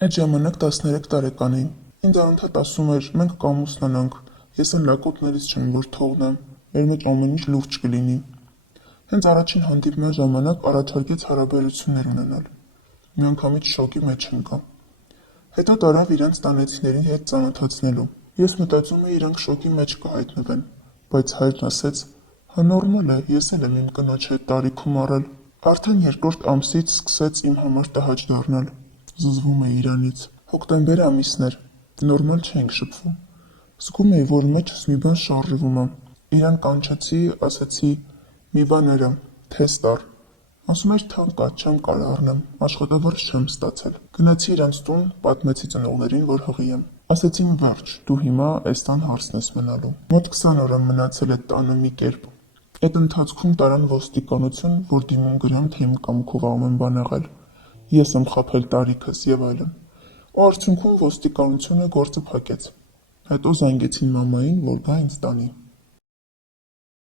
Այդ ժամանակ 13 տարեկան էի։ Ինձ անընդհատ ասում էր՝ մենք կամուսնանանք, ես էլ լակոտներից չեմ, որ թողնեմ, մեր մեջ ամեն ինչ լուրջ կլինի։ Հենց առաջին հանդիպման ժամանակ առաջարկեց հարաբերություններ ունենալ։ Միանգամից շոկի մեջ ընկա։ Հետո տարավ իրենց տանեցիների հետ ծանոթացնելու։ Ես մտածում էի իրանք շոկի մեջ կհայտնվեն, բայց հայրն ասեց՝ հա նորմալ է, ես էլ եմ իմ կնոջ հետ տարիքում առել։ Արդեն երկրորդ ամսից սկսեց իմ համար տհաճ դառնալ։ Զզվում էի իրանից։ Հոկտեմբեր ամիսն էր, նորմալ չէինք շփվում։ Զգում էի, որ մեջս մի բան շարժվում է։ Իրան կանչեցի, ասեցի՝ մի բան արա, թեստ առ։ Ասում էր թանկ ա, չեմ կարող առնեմ, աշխատավարձ չեմ ստացել։ Գնացի իրանց տուն, պատմեցի ծնողներին, որ հղի եմ։ Ասեցին վերջ, դու հիմա էս տան հարսն ես մնալու։ Մոտ 20 օր եմ մնացել այդ տանը մի կերպ։ Այդ ընթացքում տարան ոստիկանություն, որ դիմում գրեմ, թե իմ կամքով ամեն բան եղել։ Ես եմ խաբել տարիքս եւ այլն։ Ու արդյունքում ոստիկանությունը գործը փակեց։ Հետո զանգեցին մամային, որ գա ինձ տանի։